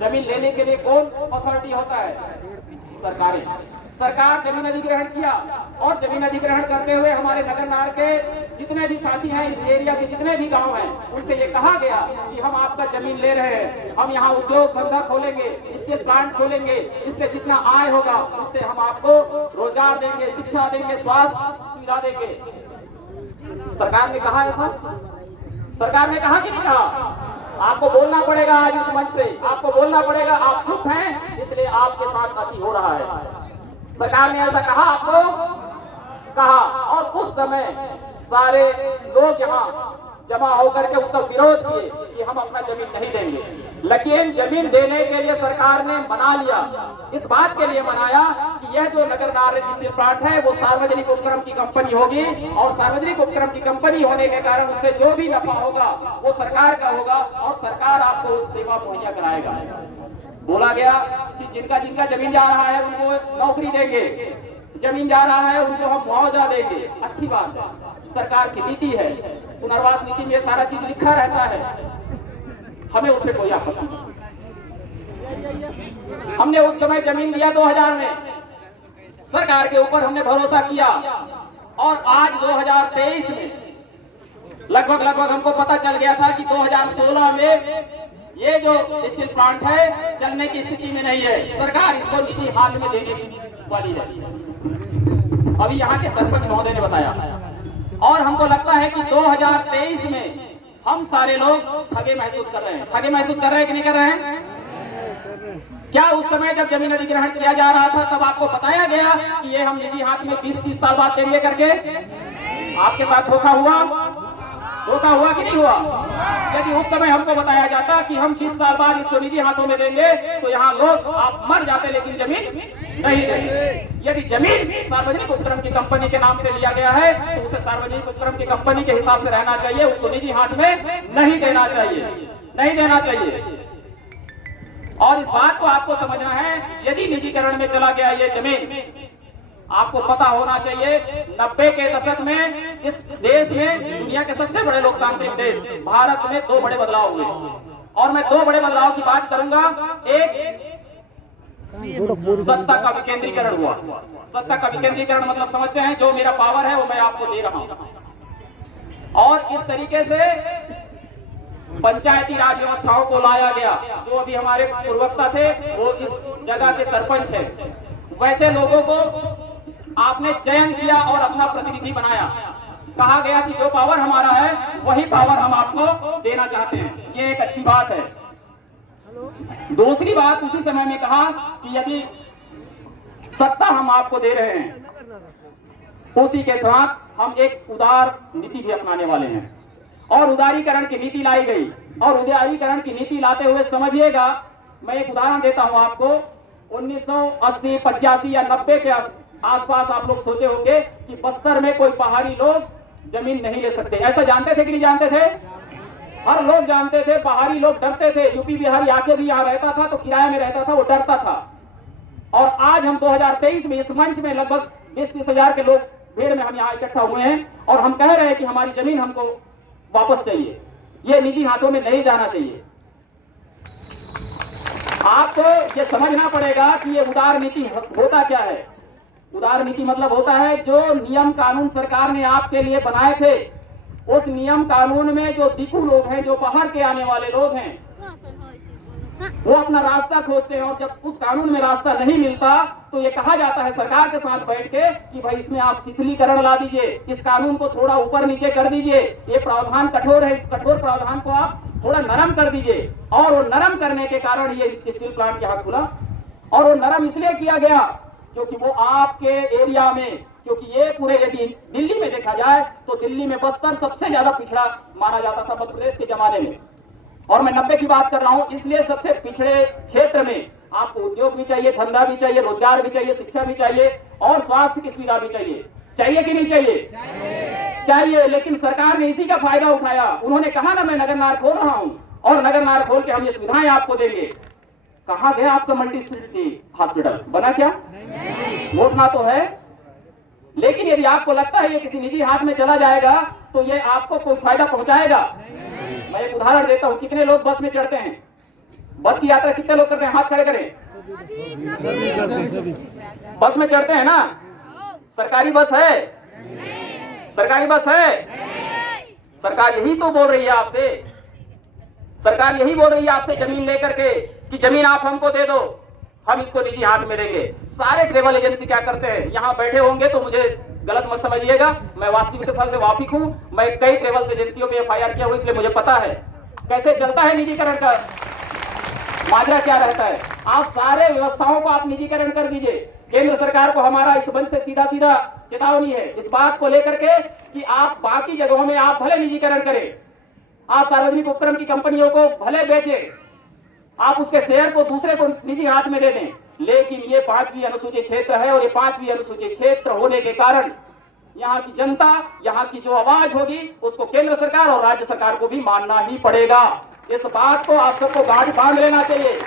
जमीन लेने के लिए कौन अथॉरिटी होता है? सरकारें। सरकार जमीन अधिग्रहण किया और जमीन अधिग्रहण करते हुए हमारे नगर नार के जितने भी साथी हैं, इस एरिया के जितने भी गांव हैं, उनसे ये कहा गया कि हम आपका जमीन ले रहे हैं, हम यहाँ उद्योग धंधा खोलेंगे, इससे प्लांट खोलेंगे, इससे जितना आय होगा उससे हम आपको रोजगार देंगे, शिक्षा देंगे, स्वास्थ्य सुविधा देंगे। सरकार ने कहा ऐसा? सरकार ने कहा कि नहीं कहा? आपको बोलना पड़ेगा आज इस मंच से, आपको बोलना पड़ेगा। आप चुप हैं इसलिए आपके साथ अति हो रहा है। सरकार ने ऐसा कहा, आपको कहा, और उस समय सारे लोग यहाँ जमा होकर के उसका विरोध किए कि हम अपना जमीन नहीं देंगे। लेकिन जमीन देने के लिए सरकार ने मना लिया। इस बात के लिए मनाया कि यह जो नगर नार रजिस्ट्री प्लांट है वो सार्वजनिक उपक्रम की कंपनी होगी और सार्वजनिक उपक्रम की कंपनी होने के कारण उससे जो भी नफा होगा वो सरकार का होगा और सरकार आपको उस सेवा मुहैया कराएगा। बोला गया कि जिनका जिनका जमीन जा रहा है उनको नौकरी देंगे, जमीन जा रहा है उनको हम मुआवजा देंगे। अच्छी बात है, सरकार की नीति है, पुनर्वास नीति में सारा चीज लिखा रहता है, हमें उससे कोई आपत्ति नहीं। हमने उस समय जमीन लिया 2000 में, सरकार के ऊपर हमने भरोसा किया और आज 2023 में लगभग हमको पता चल गया था कि 2016 में ये जो स्टील प्लांट है चलने की स्थिति में नहीं है। सरकार इसको निजी हाथ में देने वाली है, अभी यहाँ के सरपंच महोदय ने बताया। और हमको लगता है कि 2023 में हम सारे लोग ठगे महसूस कर रहे हैं। ठगे महसूस कर रहे हैं कि नहीं कर रहे हैं? क्या उस समय जब जमीन अधिग्रहण किया जा रहा था तब आपको बताया गया कि ये हम निजी हाथ में 20-30 साल बाद देंगे करके? आपके साथ धोखा हुआ? धोखा हुआ कि नहीं हुआ? यदि उस समय हमको बताया जाता कि हम 20 साल बाद इसको निजी हाथों में देंगे तो यहाँ लोग आप मर जाते, लेकिन जमीन नहीं देंगे। यदि जमीन सार्वजनिक उपक्रम की कंपनी के नाम से लिया गया है तो उसे सार्वजनिक उपक्रम की कंपनी के हिसाब से रहना चाहिए, उसको निजी हाथ में नहीं देना चाहिए, नहीं देना चाहिए। और इस बात को आपको समझना है, यदि निजीकरण में चला गया ये जमीन, आपको पता होना चाहिए 90 के दशक में इस देश में, दुनिया के सबसे बड़े लोकतांत्रिक देश भारत में 2 बड़े बदलाव हुए और मैं 2 बड़े बदलाव की बात करूंगा। एक, सत्ता का विकेंद्रीकरण हुआ। सत्ता का विकेंद्रीकरण मतलब समझते हैं, जो मेरा पावर है वो मैं आपको दे रहा हूं। और इस तरीके से पंचायती राज व्यवस्थाओं को लाया गया। जो अभी हमारे पूर्ववक्ता थे वो इस जगह के सरपंच है, वैसे लोगों को आपने चयन किया और अपना प्रतिनिधि बनाया। कहा गया कि जो पावर हमारा है वही पावर हम आपको देना चाहते हैं। ये एक अच्छी बात है। दूसरी बात उसी समय में कहा कि यदि सत्ता हम आपको दे रहे हैं उसी के साथ हम एक उदार नीति भी अपनाने वाले हैं और उदारीकरण की नीति लाई गई। और उदारीकरण की नीति लाते हुए समझिएगा, मैं एक उदाहरण देता हूं आपको। 1980, 85 या 90 के आसपास आप लोग सोचे होंगे कि बस्तर में कोई पहाड़ी लोग जमीन नहीं ले सकते। ऐसा जानते थे कि नहीं जानते थे? हर लोग जानते थे, पहाड़ी लोग डरते थे। यूपी बिहार आके भी यहाँ रहता था तो किराए में रहता था, वो डरता था। और आज हम 2023 में इस मंच में लगभग 20-30 हजार के लोग भीड़ में हम यहाँ इकट्ठा हुए हैं और हम कह रहे हैं कि हमारी जमीन हमको वापस चाहिए, ये निजी हाथों में नहीं जाना चाहिए। आपको ये समझना पड़ेगा कि ये उदार नीति होता क्या है। उदार नीति मतलब होता है जो नियम कानून सरकार ने आपके लिए बनाए थे, उस नियम कानून में जो दिकू लोग हैं, जो बाहर के आने वाले लोग हैं, वो अपना रास्ता खोजते हैं। और जब उस कानून में रास्ता नहीं मिलता तो ये कहा जाता है सरकार के साथ बैठ के कि भाई इसमें आप शिथिलीकरण ला दीजिए, इस कानून को थोड़ा ऊपर नीचे कर दीजिए, ये प्रावधान कठोर है, इस कठोर प्रावधान को आप थोड़ा नरम कर दीजिए। और वो नरम करने के कारण ये स्टील प्लांट यहाँ खुला। और वो नरम इसलिए किया गया क्योंकि वो आपके एरिया में, क्योंकि ये पूरे यदि दिल्ली में देखा जाए तो दिल्ली में बस्तर सबसे ज्यादा पिछड़ा माना जाता था मध्य प्रदेश के जमाने में। और मैं 90 की बात कर रहा हूं, इसलिए सबसे पिछड़े क्षेत्र में आपको उद्योग भी चाहिए, धंधा भी चाहिए, रोजगार भी चाहिए, शिक्षा भी चाहिए और स्वास्थ्य की सुविधा भी चाहिए। चाहिए कि नहीं चाहिए? चाहिए। लेकिन सरकार ने इसी का फायदा उठाया। उन्होंने कहा ना मैं नगर नार खोल रहा हूं और नगर नार खोल के हम ये सुविधाएं आपको देंगे। कहा गया आपका मल्टी स्पेशलिटी हॉस्पिटल बना क्या? घोषणा तो है, लेकिन यदि आपको लगता है ये किसी निजी हाथ में चला जाएगा तो ये आपको कोई फायदा पहुंचाएगा? मैं एक उदाहरण देता हूं। कितने लोग बस में चढ़ते हैं? बस की यात्रा कितने लोग करते हैं? हाथ खड़े करें। बस में चढ़ते हैं ना? सरकारी बस है? सरकारी बस है? सरकार यही तो बोल रही है आपसे, सरकार यही बोल रही है आपसे जमीन लेकर के कि जमीन आप हमको दे दो, हम इसको निजी हाथ में देंगे। सारे ट्रेवल एजेंसी क्या करते हैं, यहाँ बैठे होंगे तो मुझे गलत मत समझिएगा, मैं वास्तविक स्थल से वाकिफ हूं, मैं कई ट्रेवल एजेंसियों पे FIR किया हुआ, इसलिए मुझे पता है कैसे चलता है निजीकरण का माजरा क्या रहता है। आप सारे व्यवस्थाओं को आप निजीकरण कर दीजिए। केंद्र सरकार को हमारा इस मंच से सीधा सीधा चेतावनी है इस बात को लेकर के कि आप बाकी जगहों में आप भले निजीकरण करें, आप सार्वजनिक उपक्रम की कंपनियों को भले बेचें, आप उसके शेयर को दूसरे को निजी हाथ में दे दें, लेकिन ये 5वीं अनुसूचित क्षेत्र है और ये 5वीं अनुसूचित क्षेत्र होने के कारण यहाँ की जनता, यहाँ की जो आवाज होगी उसको केंद्र सरकार और राज्य सरकार को भी मानना ही पड़ेगा। इस बात को आप सबको गांठ बांध लेना चाहिए।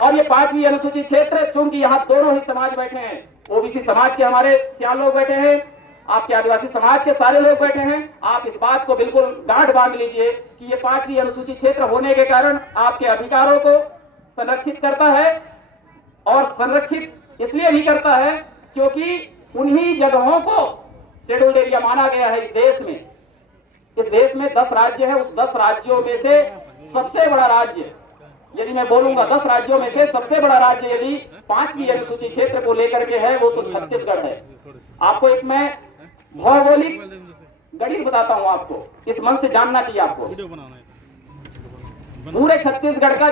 और ये 5वीं अनुसूचित क्षेत्र, चूंकि यहाँ दोनों ही समाज बैठे हैं, OBC समाज के हमारे सियाल लोग बैठे हैं, आपके आदिवासी समाज के सारे लोग बैठे हैं, आप इस बात को बिल्कुल गांठ बांध लीजिए कि ये 5वीं अनुसूचित क्षेत्र होने के कारण आपके अधिकारों को संरक्षित करता है, और संरक्षित इसलिए भी करता है क्योंकि उन्हीं जगहों को शेड्यूल्ड एरिया माना गया है। इस देश में 10 राज्य है, उस 10 राज्यों में से सबसे बड़ा राज्य, यदि मैं बोलूंगा 10 राज्यों में से सबसे बड़ा राज्य यदि 5वीं अनुसूचित क्षेत्र को लेकर के है वो तो छत्तीसगढ़ है। आपको एक मैं भौगोलिक गणित बताता हूं, आपको इस मन से जानना चाहिए आपको। पूरे छत्तीसगढ़ का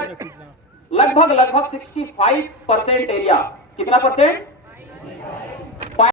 लगभग 65% एरिया, कितना परसेंट?